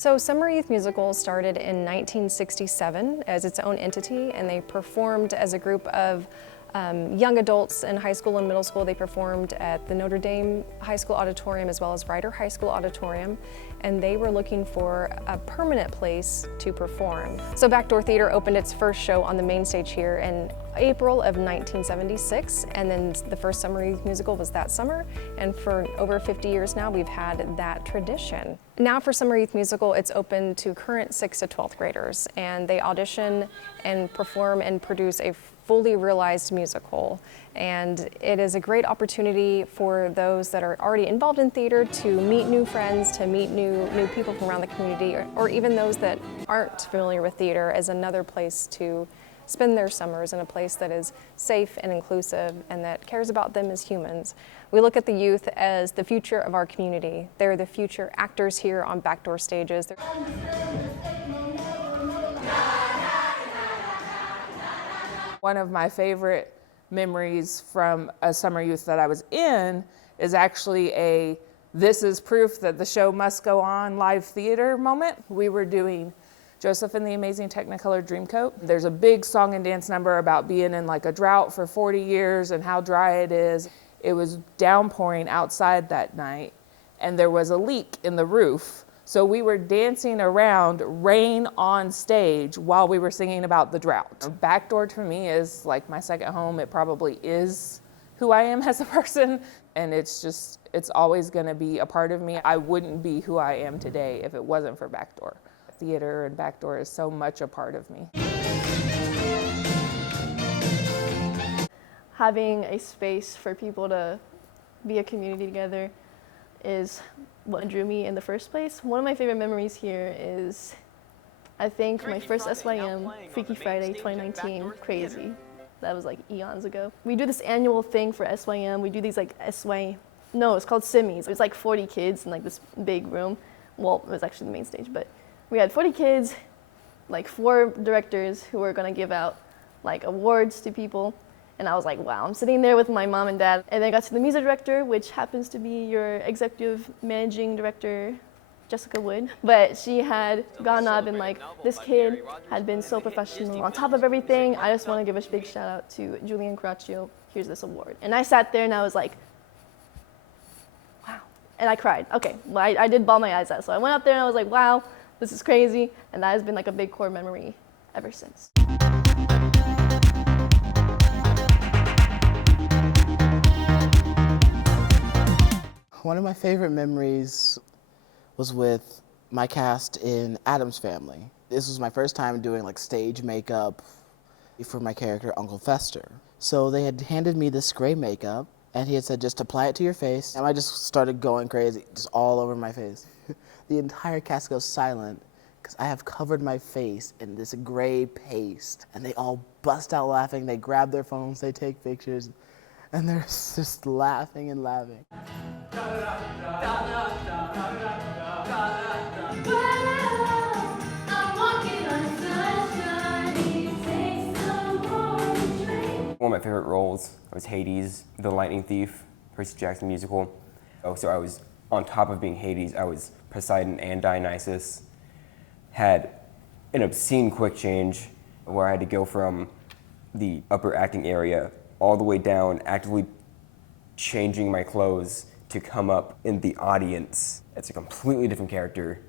So Summer Youth Musical started in 1967 as its own entity, and they performed as a group of young adults in high school and middle school. They performed at the Notre Dame High School Auditorium as well as Rider High School Auditorium, and they were looking for a permanent place to perform. So Backdoor Theater opened its first show on the main stage here in April of 1976, and then the first Summer Youth Musical was that summer, and for over 50 years now we've had that tradition. Now for Summer Youth Musical, it's open to current 6th to 12th graders, and they audition and perform and produce a fully realized musical. And it is a great opportunity for those that are already involved in theater to meet new friends, to meet new people from around the community, or even those that aren't familiar with theater, as another place to spend their summers, in a place that is safe and inclusive and that cares about them as humans. We look at the youth as the future of our community. They're the future actors here on Backdoor stages. One of my favorite memories from a summer youth that I was in is actually a "this is proof that the show must go on" live theater moment. We were doing Joseph and the Amazing Technicolor Dreamcoat. There's a big song and dance number about being in like a drought for 40 years and how dry it is. It was downpouring outside that night, and there was a leak in the roof. So we were dancing around rain on stage while we were singing about the drought. Backdoor to me is like my second home. It probably is who I am as a person, and it's always gonna be a part of me. I wouldn't be who I am today if it wasn't for Backdoor. Theater and Backdoor is so much a part of me. Having a space for people to be a community together is what drew me in the first place. One of my favorite memories here is, I think, my first SYM, Freaky Friday 2019, crazy. That was like eons ago. We do this annual thing for SYM. We do these like it's called Simmies. It was like 40 kids in like this big room. Well, it was actually the main stage, but we had 40 kids, like 4 directors who were gonna give out like awards to people. And I was like, wow, I'm sitting there with my mom and dad. And then I got to the music director, which happens to be your executive managing director, Jessica Wood. But she had gone up and like, this kid had been so professional. On top of everything, I just wanna give a big shout out to Julian Caraccio. Here's this award. And I sat there and I was like, wow. And I cried. Okay, well, I did bawl my eyes out. So I went up there and I was like, wow, this is crazy. And that has been like a big core memory ever since. One of my favorite memories was with my cast in Addams Family. This was my first time doing like stage makeup for my character, Uncle Fester. So they had handed me this gray makeup and he had said, just apply it to your face. And I just started going crazy, just all over my face. The entire cast goes silent because I have covered my face in this gray paste, and they all bust out laughing. They grab their phones, they take pictures, and they're just laughing and laughing. One of my favorite roles was Hades, the Lightning Thief, Percy Jackson musical. So I was, on top of being Hades, I was Poseidon and Dionysus. Had an obscene quick change where I had to go from the upper acting area all the way down, actively changing my clothes to come up in the audience. It's a completely different character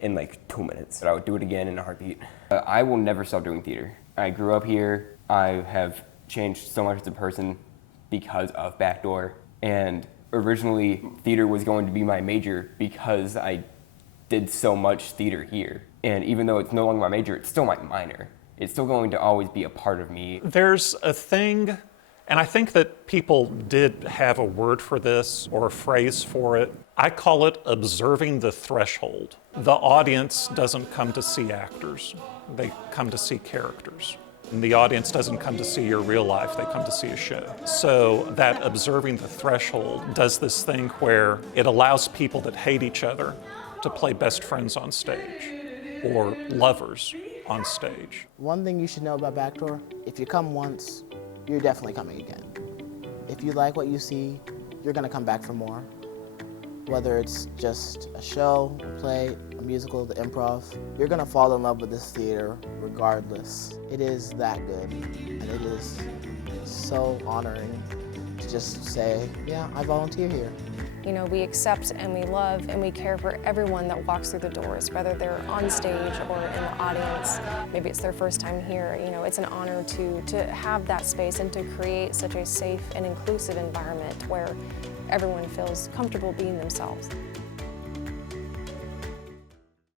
in like 2 minutes. But I would do it again in a heartbeat. I will never stop doing theater. I grew up here. I have changed so much as a person because of Backdoor. And originally, theater was going to be my major because I did so much theater here. And even though it's no longer my major, it's still my minor. It's still going to always be a part of me. There's a thing, and I think that people did have a word for this or a phrase for it. I call it observing the threshold. The audience doesn't come to see actors, they come to see characters. And the audience doesn't come to see your real life, they come to see a show. So that observing the threshold does this thing where it allows people that hate each other to play best friends on stage or lovers on stage. One thing you should know about Backdoor, if you come once, you're definitely coming again. If you like what you see, you're gonna come back for more. Whether it's just a show, a play, a musical, the improv, you're gonna fall in love with this theater regardless. It is that good, and it is so honoring to just say, yeah, I volunteer here. You know, we accept and we love and we care for everyone that walks through the doors, whether they're on stage or in the audience. Maybe it's their first time here. You know, it's an honor to have that space and to create such a safe and inclusive environment where everyone feels comfortable being themselves.